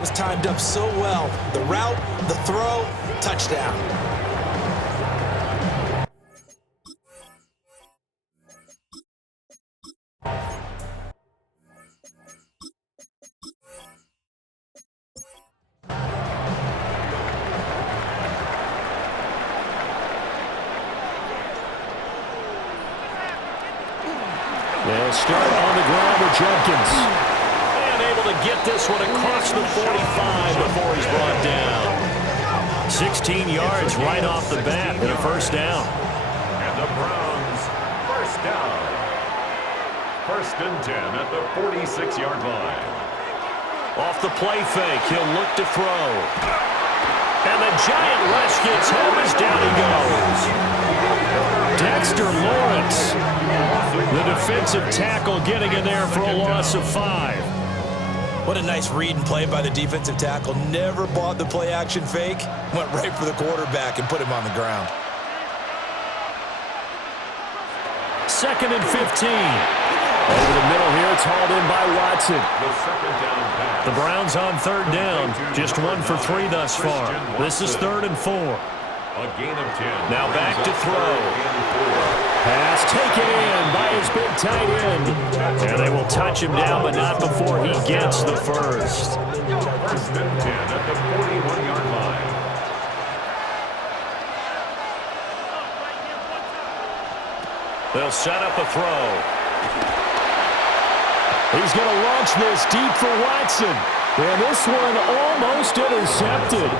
It was timed up so well. The route, the throw, touchdown. They'll start on the ground with Jenkins. And able to get this one across the 45 before he's brought down. 16 yards right off the bat and a first down. And the Browns, first down. 1st and 10 at the 46-yard line. Off the play fake, he'll look to throw. And the giant rush gets home as down he goes. Dexter Lawrence, the defensive tackle, getting in there for a loss of 5. What a nice read and play by the defensive tackle. Never bought the play-action fake. Went right for the quarterback and put him on the ground. 2nd and 15. Over the middle here, it's hauled in by Watson. The Browns on 3rd down. Just 1 for 3 thus far. This is 3rd and 4. A gain of 10. Now back to throw. Pass taken in by his big tight end. And they will touch him down, but not before he gets the first. 1st and 10 at the 41-yard line. They'll set up a throw. He's going to launch this deep for Watson. And this one almost intercepted.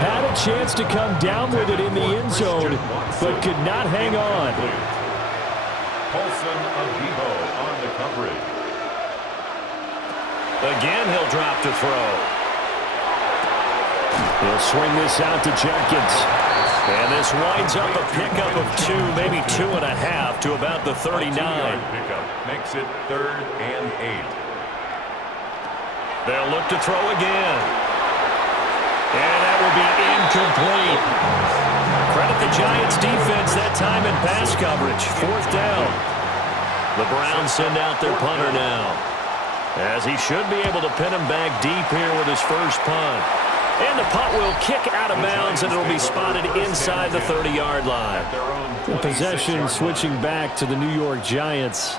Had a chance to come down with it in the end zone, but could not hang on. Paulson Adebo on the coverage. Again, he'll drop to throw. He'll swing this out to Jenkins. And this winds up a pickup of 2, maybe 2.5 to about the 39. Pickup makes it 3rd and 8. They'll look to throw again. And that will be incomplete. Credit the Giants defense that time in pass coverage. 4th down. The Browns send out their punter now, as he should be able to pin him back deep here with his first punt. And the punt will kick out of bounds, and it'll be spotted inside the 30-yard line. The possession switching back to the New York Giants.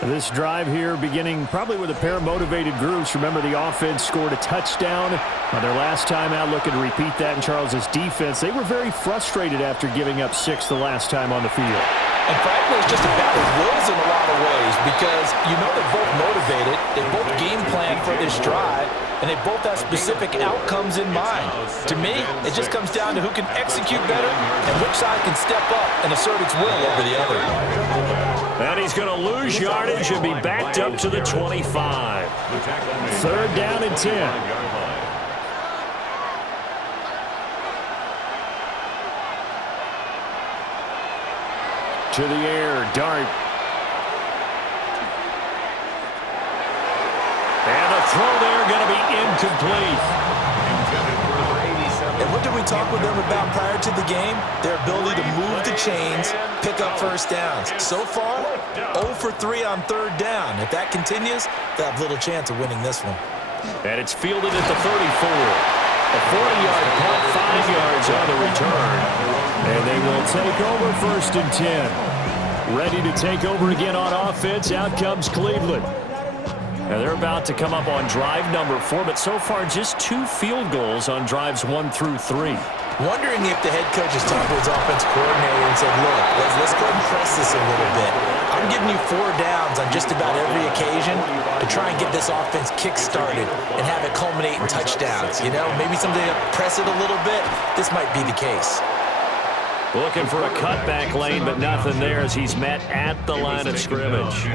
This drive here beginning probably with a pair of motivated groups. Remember, the offense scored a touchdown on their last time out, looking to repeat that in Charles's defense. They were very frustrated after giving up 6 the last time on the field. And frankly, it's just a battle of wills in a lot of ways, because you know they're both motivated, they both game plan for this drive, and they both have specific outcomes in mind. To me, it just comes down to who can execute better and which side can step up and assert its will over the other. And he's going to lose yardage and be backed up to the 25. 3rd down and 10. To the air, Dart. And the throw there going to be incomplete. And what did we talk with them about prior to the game? Their ability to move the chains, pick up first downs. So far, 0 for 3 on 3rd down. If that continues, they'll have little chance of winning this one. And it's fielded at the 34. A 40-yard punt, 5 yards on the return. And they will take over 1st and 10. Ready to take over again on offense. Out comes Cleveland. And they're about to come up on drive number 4, but so far just 2 field goals on drives 1 through 3. Wondering if the head coach has talked to his offense coordinator and said, look, let's go and press this a little bit. I'm giving you 4 downs on just about every occasion to try and get this offense kick-started and have it culminate in touchdowns. You know, maybe something to press it a little bit. This might be the case. Looking for a cutback lane, but nothing there as he's met at the line of scrimmage.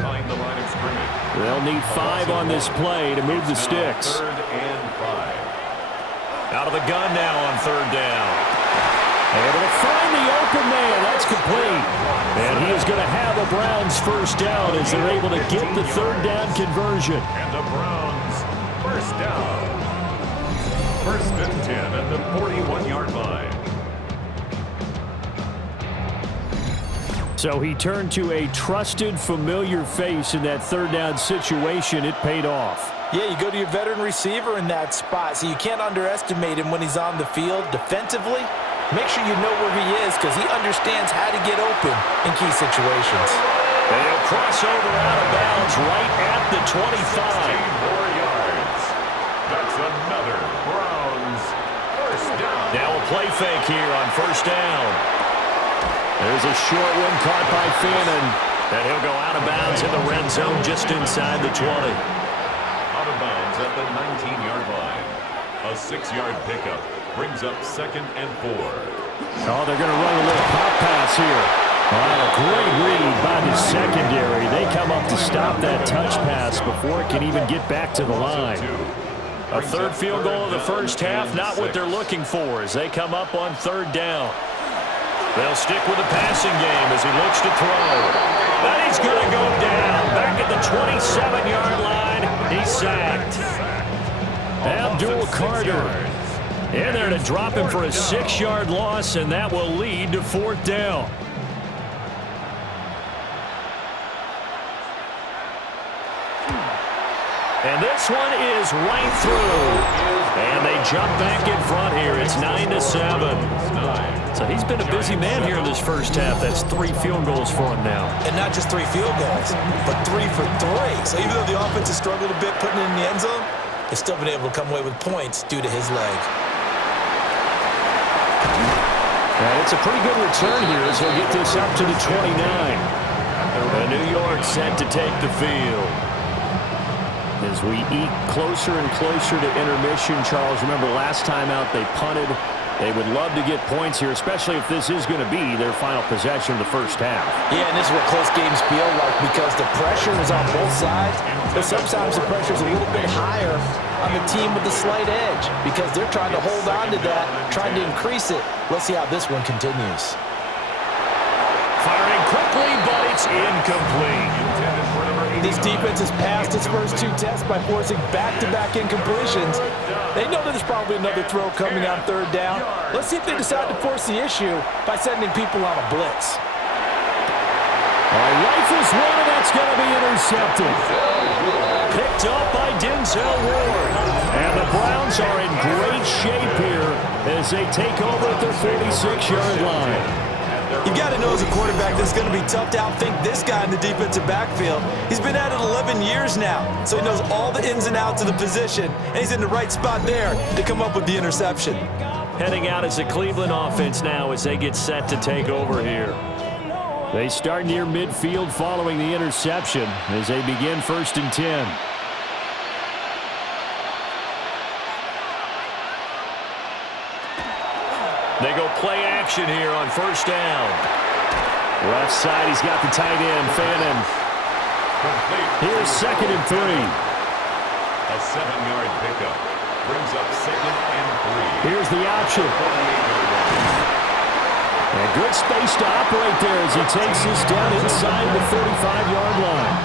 They'll need 5 on this play to move the sticks. Out of the gun now on 3rd down. Able to find the open man. That's complete. And he is going to have a Browns first down as they're able to get the 3rd down conversion. And the Browns first down. 1st and 10 at the 41-yard line. So he turned to a trusted, familiar face in that 3rd down situation. It paid off. Yeah, you go to your veteran receiver in that spot, so you can't underestimate him when he's on the field. Defensively, make sure you know where he is because he understands how to get open in key situations. They'll cross over out of bounds right at the 25. 16 more yards. That's another Browns first down. Now a play fake here on first down. There's a short one caught by Fannin. And he'll go out of bounds in the red zone just inside the 20. Out of bounds at the 19-yard line. A 6-yard pickup brings up 2nd and 4. Oh, they're going to run a little pop pass here. A great read by the secondary. They come up to stop that touch pass before it can even get back to the line. A third field goal of the first half, not what they're looking for as they come up on third down. They'll stick with the passing game as he looks to throw. And he's going to go down back at the 27-yard line. He's sacked. Abdul Carter in there to drop him for a 6-yard loss, and that will lead to fourth down. And this one is right through. And they jump back in front here. It's 9-7. So he's been a busy man here in this first half. That's 3 field goals for him now. And not just 3 field goals, but 3 for 3. So even though the offense has struggled a bit putting it in the end zone, they've still been able to come away with points due to his leg. And it's a pretty good return here as he'll get this up to the 29. And New York set to take the field. As we eat closer and closer to intermission, Charles, remember last time out they punted. They would love to get points here, especially if this is going to be their final possession of the first half. Yeah, and this is what close games feel like because the pressure is on both sides, but sometimes the pressure is a little bit higher on the team with the slight edge because they're trying to hold on to that, trying to increase it. Let's see how this one continues. Firing quickly, but it's incomplete. This defense has passed its first 2 tests by forcing back-to-back incompletions. They know that there's probably another throw coming on third down. Let's see if they decide to force the issue by sending people on a blitz. Rifles one, and that's going to be intercepted. Picked up by Denzel Ward. And the Browns are in great shape here as they take over at their 46-yard line. You've got to know as a quarterback this is going to be tough to outthink this guy in the defensive backfield. He's been at it 11 years now, so he knows all the ins and outs of the position, and he's in the right spot there to come up with the interception. Heading out as the Cleveland offense now as they get set to take over here. They start near midfield following the interception as they begin 1st and 10. They go play action here on first down. Left side, he's got the tight end, Fannin. Here's 2nd and 3. A 7-yard pickup brings up 2nd and 3. Here's the option. And good space to operate there as he takes this down inside the 35-yard line.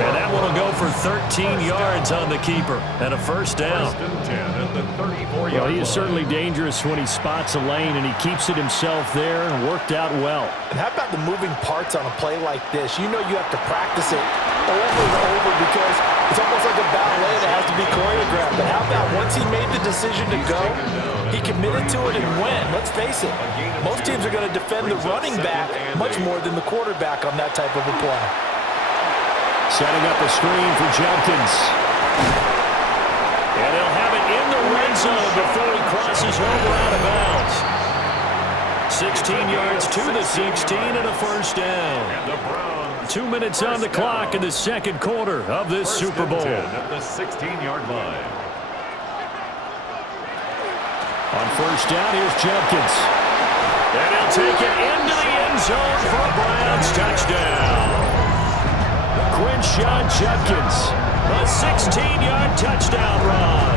And that one will go for 13 yards on the keeper and a first down. 1st and 10 at the 34-yard line. He is certainly dangerous when he spots a lane, and he keeps it himself there and worked out well. And how about the moving parts on a play like this? You know you have to practice it over and over because it's almost like a ballet that has to be choreographed. But how about once he made the decision to go, he committed to it and went. Let's face it, most teams are going to defend the running back much more than the quarterback on that type of a play. Setting up a screen for Jenkins. And he'll have it in the red zone before he crosses over out of bounds. 16 yards to the 16 and a first down. 2 minutes on the clock in the second quarter of this Super Bowl. At the 16-yard line. On first down, here's Jenkins. And he'll take it into the end zone for a Browns touchdown. Quinshawn Judkins, a 16-yard touchdown run.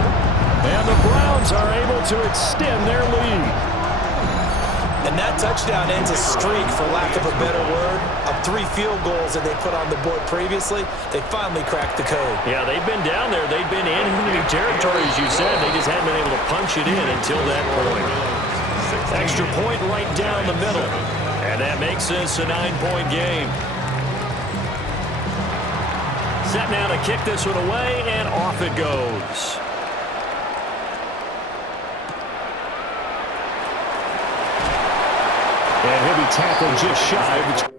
And the Browns are able to extend their lead. And that touchdown ends a streak, for lack of a better word, of 3 field goals that they put on the board previously. They finally cracked the code. Yeah, they've been down there. They've been in enemy territory, as you said. They just haven't been able to punch it in until that point. Extra point right down the middle. And that makes this a 9-point game. Set now to kick this one away, and off it goes. And he'll be tackled just shy of the...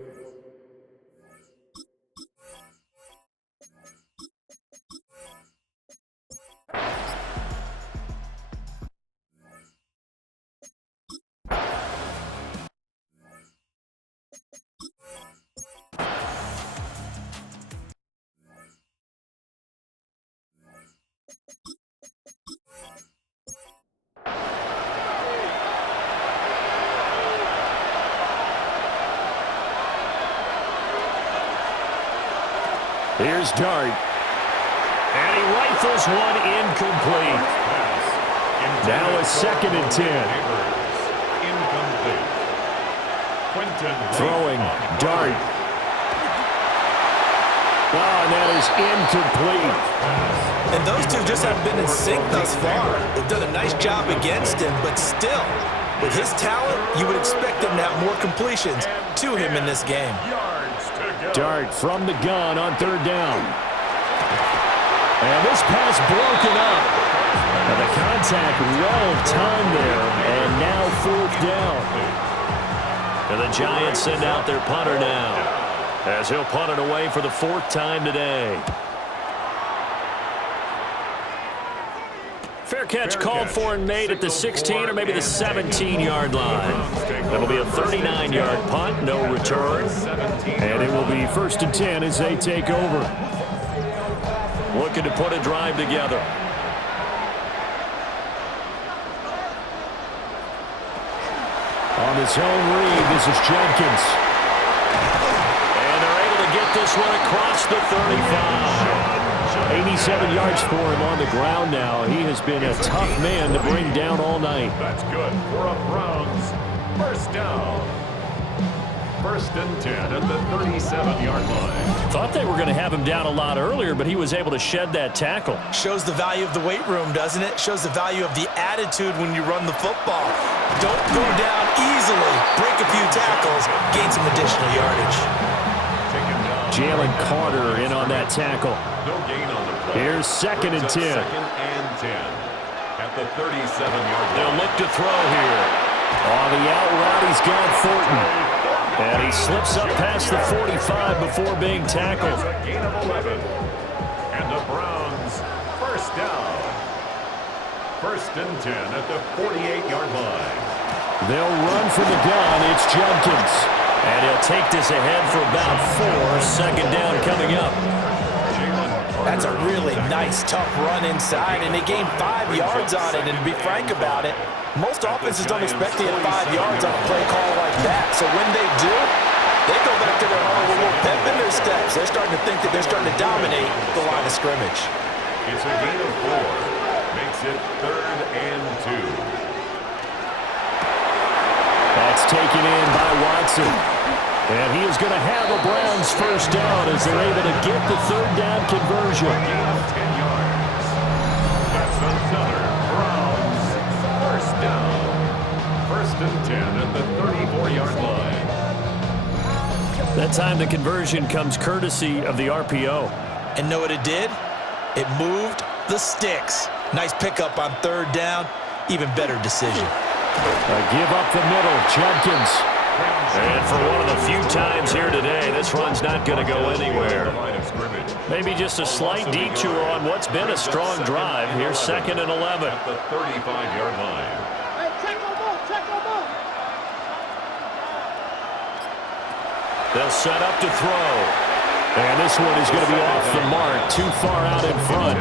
Here's Dart. And he rifles one incomplete. Now a 2nd and 10. Incomplete. Throwing. Dart. Oh, and that is incomplete. And those two just haven't been in sync thus far. They've done a nice job against him, but still, with his talent, you would expect them to have more completions to him in this game. Dart from the gun on 3rd down. And this pass broken up. And the contact well timed there. And now 4th down. And the Giants send out their punter now, as he'll punt it away for the 4th time today. Fair catch called for and made at the 16 or maybe the 17-yard line. It'll be a 39-yard punt, no return. And it will be 1st and 10 as they take over. Looking to put a drive together. On his own read, this is Jenkins. And they're able to get this one across the 35. 87 yards for him on the ground now. He has been a tough man to bring down all night. That's good for a Browns 1st down. 1st and 10 at the 37-yard line. Thought they were going to have him down a lot earlier, but he was able to shed that tackle. Shows the value of the weight room, doesn't it? Shows the value of the attitude when you run the football. Don't go down easily. Break a few tackles. Gain some additional yardage. Jalen Carter in on that tackle. No gain on the play. Here's 2nd and 10. 2nd and 10 at the 37-yard line. They'll look to throw here. On the out route, he's got Thornton. And he slips up past the 45 before being tackled. A gain of 11. And the Browns 1st down. 1st and 10 at the 48-yard line. They'll run from the gun. It's Jenkins. And he'll take this ahead for about 4. 2nd down coming up. That's a really nice, tough run inside, and they gained 5 yards on it. And to be frank about it, most offenses don't expect to get 5 yards on a play call like that. So when they do, they go back to their home with a little pep in their steps. They're starting to think that they're starting to dominate the line of scrimmage. It's a gain of 4. Makes it 3rd and 2. That's taken in by Watson. And he is going to have a Browns 1st down as they're able to get the 3rd down conversion. Gain of 10 yards. That's another Browns 1st down. 1st and 10 at the 34-yard line. That time the conversion comes courtesy of the RPO. And know what it did? It moved the sticks. Nice pickup on 3rd down. Even better decision. Give up the middle, Jenkins. And for one of the few times here today, this run's not going to go anywhere. Maybe just a slight detour on what's been a strong drive. Here's 2nd and 11. At the 35-yard line. They'll set up to throw. And this one is going to be off the mark, too far out in front.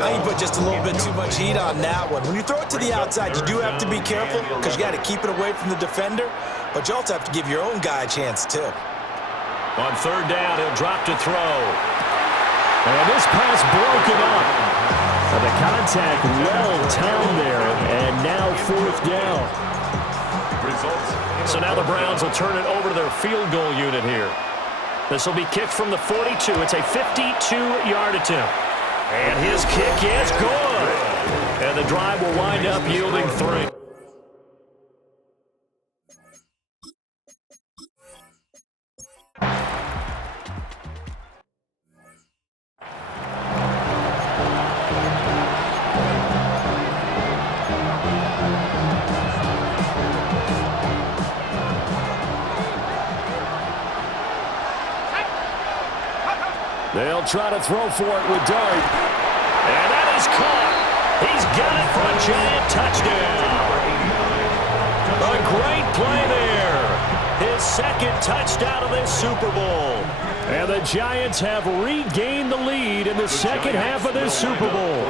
I think you put just a little bit too much heat on that one. When you throw it to the outside, you do have to be careful because you got to keep it away from the defender, but you also have to give your own guy a chance too. On 3rd down, he'll drop to throw. And this pass broken up. And the contact well timed there, and now 4th down. So now the Browns will turn it over to their field goal unit here. This will be kicked from the 42. It's a 52-yard attempt. And his kick is good. And the drive will wind up yielding 3. They'll try to throw for it with Dart. And that is caught. He's got it for a Giant touchdown. A great play there. His second touchdown of this Super Bowl. And the Giants have regained the lead in the second half of this Super Bowl.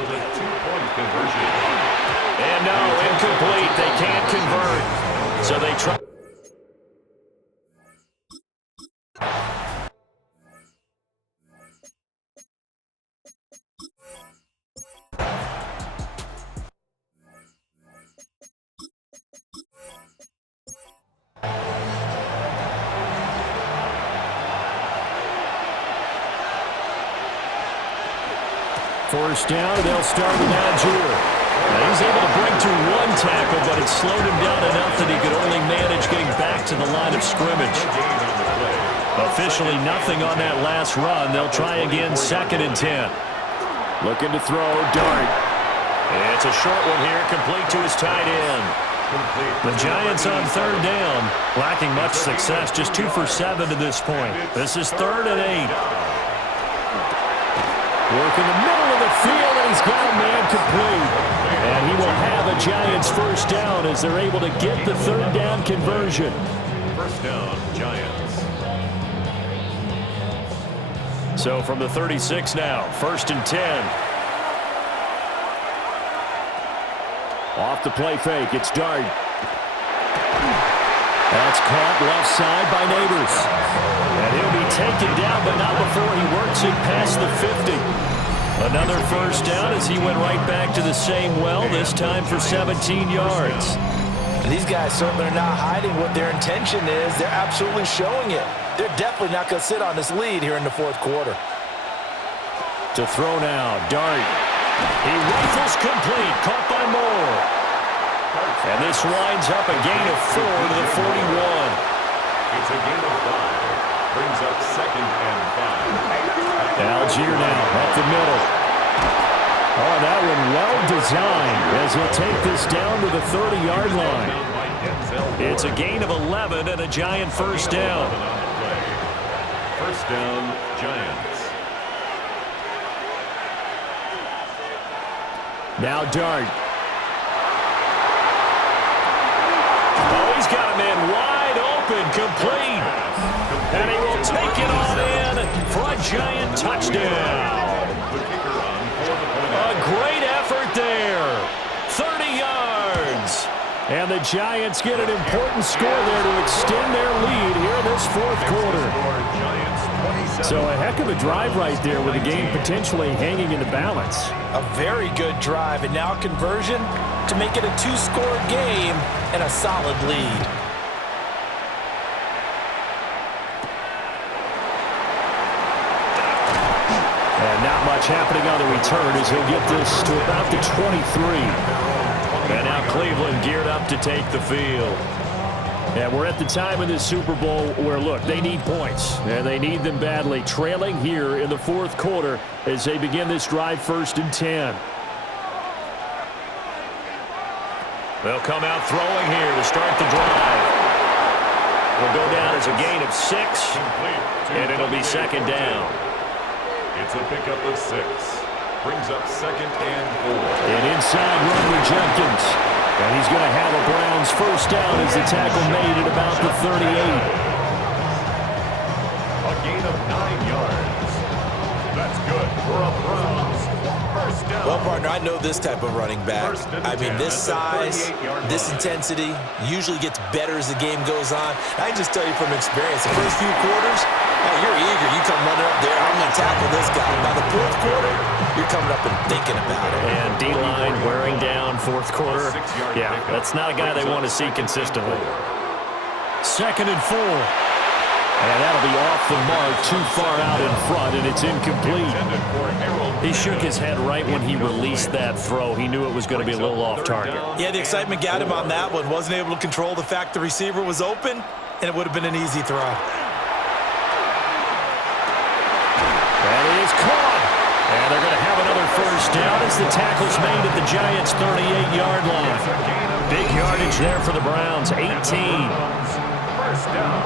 And no, incomplete. They can't convert. So they try. First down, they'll start with Algier. Now he's able to break to one tackle, but it slowed him down enough that he could only manage getting back to the line of scrimmage. Officially nothing on that last run. They'll try again, 2nd and 10. Looking to throw, Dart. It's a short one here, complete to his tight end. The Giants on 3rd down, lacking much success, just 2 for 7 to this point. This is 3rd and 8. Work in the middle of the field, and he's got a man complete. And he will have a Giants first down as they're able to get the 3rd down conversion. First down, Giants. So from the 36 now, 1st and 10. Off the play fake, it's Dart. That's caught left side by Neighbors. And he'll be taken down, but not before he works it past the 50. Another first down as he went right back to the same well, this time for 17 yards. And these guys certainly are not hiding what their intention is. They're absolutely showing it. They're definitely not going to sit on this lead here in the 4th quarter. To throw now, Dart. He rifles complete, caught by Moore. And this winds up a gain of 4 to the 41. It's a gain of 5. Brings up 2nd and 5. Algier now up the middle. Oh, that one well designed as he'll take this down to the 30-yard line. It's a gain of 11 and a Giant first down. First down, Giants. Now Dart. Oh, he's got a man wide open, complete. And he will take it on in for a Giant touchdown. A great effort there. 30 yards. And the Giants get an important score there to extend their lead here in this 4th quarter. So a heck of a drive right there with the game potentially hanging in the balance. A very good drive, and now conversion to make it a 2-score game and a solid lead. And not much happening on the return as he'll get this to about the 23. And now Cleveland geared up to take the field. And we're at the time of this Super Bowl where, look, they need points. And they need them badly. Trailing here in the 4th quarter as they begin this drive 1st and 10. They'll come out throwing here to start the drive. Will go down as a gain of 6. And it'll be 2nd down. It's a pickup of 6. Brings up 2nd and 4. An inside run with Jenkins. And he's going to have a Browns first down as the tackle made at about the 38. A gain of 9 yards. That's good for a Browns first down. Well, partner, I know this type of running back. I mean, this size, this intensity usually gets better as the game goes on. I can just tell you from experience, the first few quarters, oh, you're eager. You come running up there. I'm going to tackle this guy. By the 4th quarter, you're coming up and thinking about it. And D-line wearing down 4th quarter. Yeah, that's not a guy they want to see consistently. 2nd and 4. And that'll be off the mark, too far out in front, and it's incomplete. He shook his head right when he released that throw. He knew it was going to be a little off target. Yeah, the excitement got him on that one. Wasn't able to control the fact the receiver was open, and it would have been an easy throw. That is caught. And they're going to have another first down as the tackle's made at the Giants' 38-yard line. Big yardage there for the Browns, 18. First down.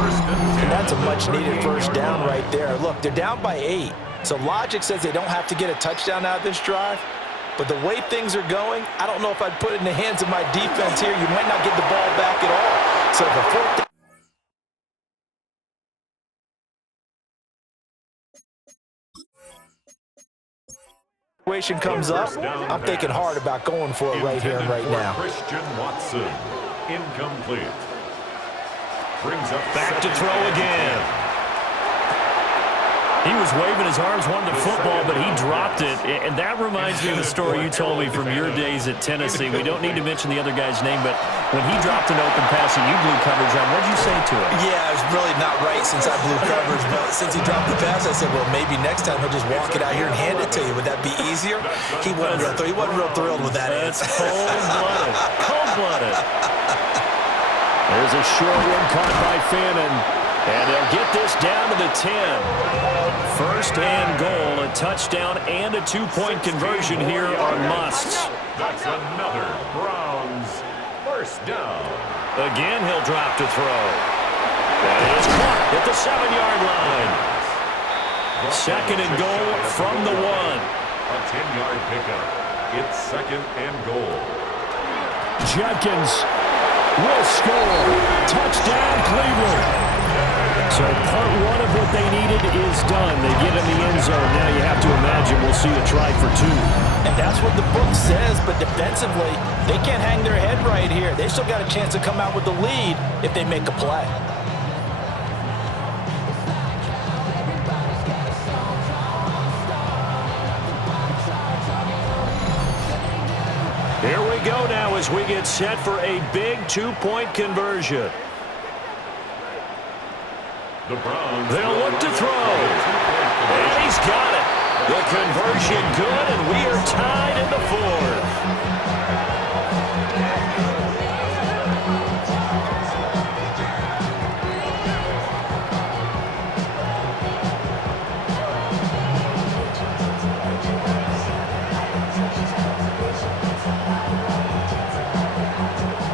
First and 10. And that's a much-needed first down right there. Look, they're down by 8. So logic says they don't have to get a touchdown out of this drive. But the way things are going, I don't know if I'd put it in the hands of my defense here. You might not get the ball back at all. So if a fourth down situation comes up, I'm thinking hard about going for it right here and right now. Christian Watson, incomplete. Brings up Back to throw again. He was waving his arms, wanted the football, but he dropped it. And that reminds me of the story you told me from your days at Tennessee. We don't need to mention the other guy's name, but when he dropped an open pass and you blew coverage on, what did you say to him? Yeah, it's really not right since I blew coverage, but since he dropped the pass, I said, well, maybe next time he'll just walk it out here and hand it to you. Would that be easier? He wasn't real thrilled with that answer. Cold-blooded. Cold-blooded. There's a short one caught by Fannin. And they'll get this down to the 10. First and goal, a touchdown and a two-point conversion here are musts. That's another Browns first down. Again, he'll drop to throw. That is caught at the 7-yard line. Second and goal from the 1. A 10-yard pickup. It's second and goal. Judkins will score. Touchdown, Cleveland. So part one of what they needed is done. They get in the end zone. Now you have to imagine we'll see a try for 2. And that's what the book says, but defensively, they can't hang their head right here. They still got a chance to come out with the lead if they make a play. Here we go now as we get set for a big two-point conversion. They'll look to throw. And he's got it. The conversion good, and we are tied in the 4th.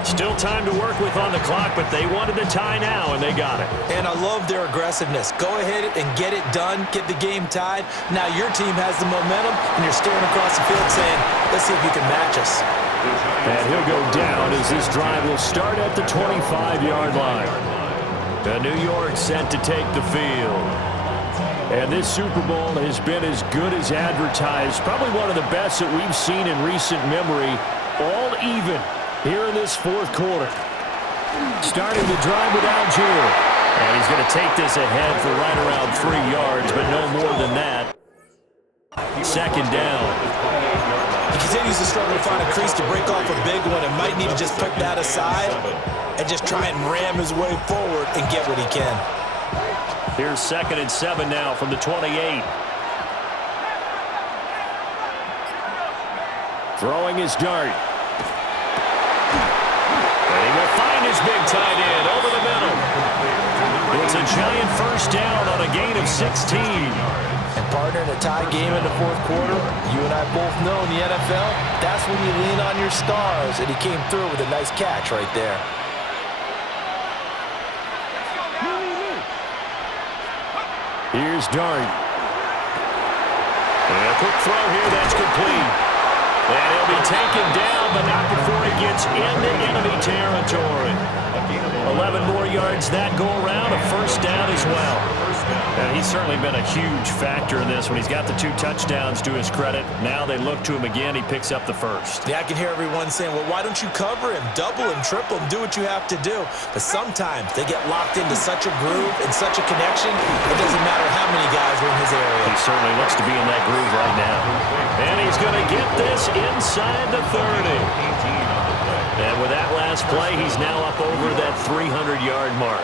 Still time to work with on the clock, but they wanted the tie now, and they got it. And I love their aggressiveness. Go ahead and get it done, get the game tied. Now your team has the momentum, and you're staring across the field saying, let's see if you can match us. And he'll go down as this drive will start at the 25-yard line. The New York set to take the field. And this Super Bowl has been as good as advertised. Probably one of the best that we've seen in recent memory. All even here in this 4th quarter. Starting the drive with Algier. And he's going to take this ahead for right around 3 yards, but no more than that. Second down. He continues to struggle to find a crease to break off a big one and might need to just put that aside and just try and ram his way forward and get what he can. Here's 2nd and 7 now from the 28. Throwing his dart. And he will find his big tight end over the middle. It's a giant first down on a gain of 16. And partner, in a tie game in the 4th quarter, you and I both know in the NFL, that's when you lean on your stars. And he came through with a nice catch right there. Here's Dart. And a quick throw here, that's complete. And he'll be taken down, but not before he gets into enemy territory. 11 more yards that go around, a first down as well. And he's certainly been a huge factor in this when he's got the 2 touchdowns to his credit. Now they look to him again. He picks up the first. Yeah, I can hear everyone saying, well, why don't you cover him, double him, triple him, do what you have to do. But sometimes they get locked into such a groove and such a connection, it doesn't matter how many guys are in his area. He certainly looks to be in that groove right now. And he's going to get this inside the 30. And with that last play, he's now up over that 300-yard mark.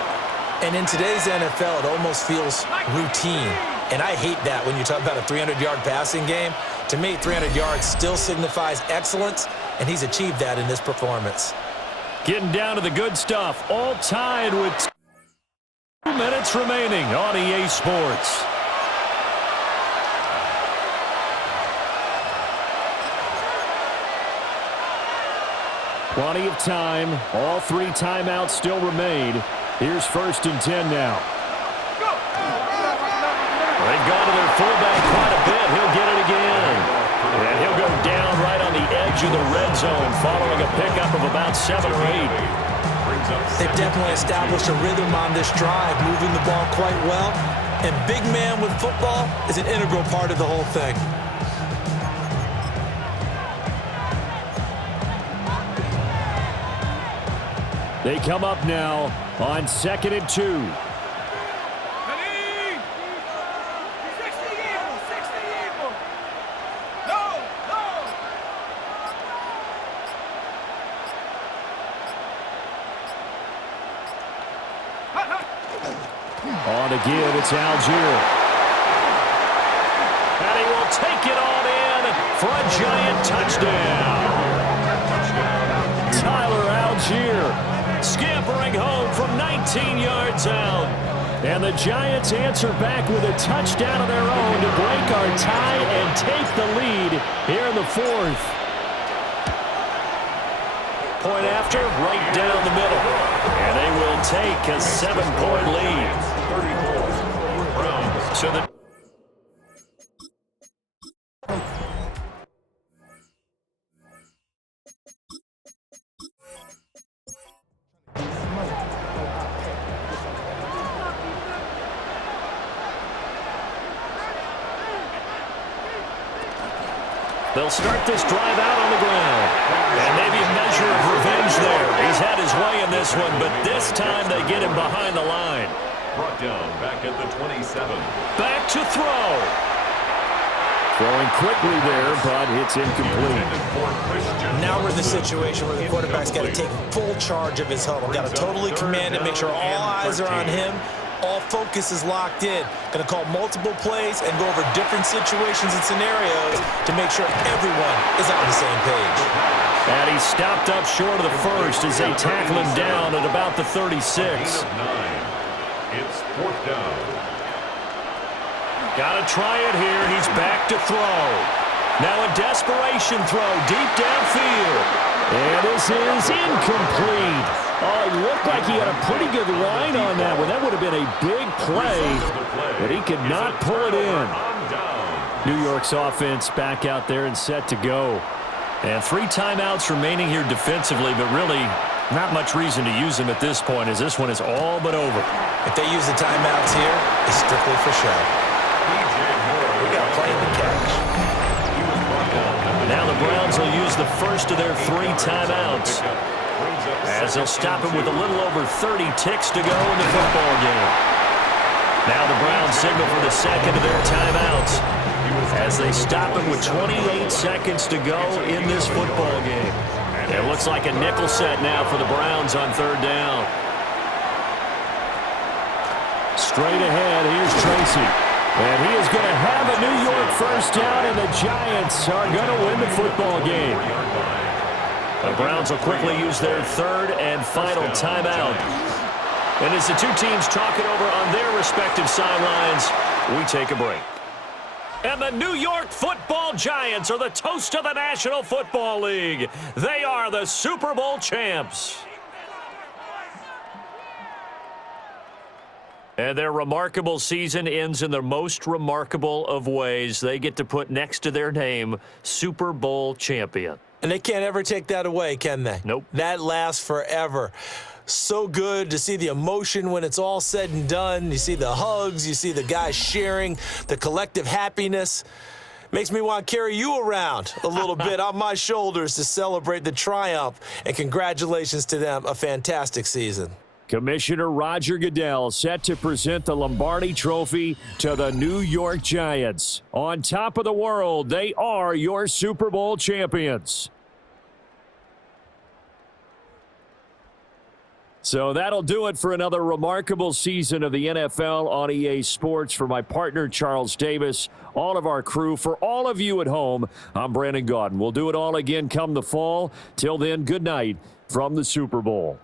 And in today's NFL, it almost feels routine. And I hate that when you talk about a 300-yard passing game. To me, 300 yards still signifies excellence, and he's achieved that in this performance. Getting down to the good stuff, all tied with 2 minutes remaining on EA Sports. Plenty of time. All 3 timeouts still remain. Here's 1st and 10 now. They've gone to their fullback quite a bit. He'll get it again. And he'll go down right on the edge of the red zone following a pickup of about 7 or 8. They've definitely established a rhythm on this drive, moving the ball quite well. And big man with football is an integral part of the whole thing. They come up now on 2nd and 2. On to give, it's Algier. And he will take it on in for a giant touchdown. Tyler Algier scampering home from 19 yards out. And the Giants answer back with a touchdown of their own to break our tie and take the lead here in the 4th. Point after, right down the middle. And they will take a 7-point lead. So the they'll start this drive out on the ground. And maybe a measure of revenge there. He's had his way in this one, but this time they get him behind the line. Brought down back at the 27. Back to throw. Throwing quickly there, but it's incomplete. Now we're in the situation where the quarterback's got to take full charge of his huddle. Got to totally command it, make sure all eyes are on him. All focus is locked in. Going to call multiple plays and go over different situations and scenarios to make sure everyone is on the same page. And he stopped up short of the first as they tackle him down at about the 36. It's 4th down. Got to try it here. He's back to throw. Now a desperation throw deep downfield. And this is incomplete. Oh, it looked like he had a pretty good line on that one. That would have been a big play, but he could not pull it in. New York's offense back out there and set to go. And 3 timeouts remaining here defensively, but really not much reason to use them at this point as this one is all but over. If they use the timeouts here, it's strictly for show. We got plenty to catch. Now the Browns will use the first of their 3 timeouts as they'll stop him with a little over 30 ticks to go in the football game. Now the Browns signal for the second of their timeouts as they stop him with 28 seconds to go in this football game. It looks like a nickel set now for the Browns on 3rd down. Straight ahead, here's Tracy. And he is going to have a New York first down, and the Giants are going to win the football game. The Browns will quickly use their 3rd and final timeout. And as the 2 teams talk it over on their respective sidelines, we take a break. And the New York Football Giants are the toast of the National Football League. They are the Super Bowl champs. And their remarkable season ends in the most remarkable of ways. They get to put next to their name, Super Bowl champion. And they can't ever take that away, can they? Nope. That lasts forever. So good to see the emotion when it's all said and done. You see the hugs, you see the guys sharing, the collective happiness. Makes me want to carry you around a little bit on my shoulders to celebrate the triumph. And congratulations to them, a fantastic season. Commissioner Roger Goodell set to present the Lombardi Trophy to the New York Giants. On top of the world, they are your Super Bowl champions. So that'll do it for another remarkable season of the NFL on EA Sports. For my partner, Charles Davis, all of our crew, for all of you at home, I'm Brandon Gaudin. We'll do it all again come the fall. Till then, good night from the Super Bowl.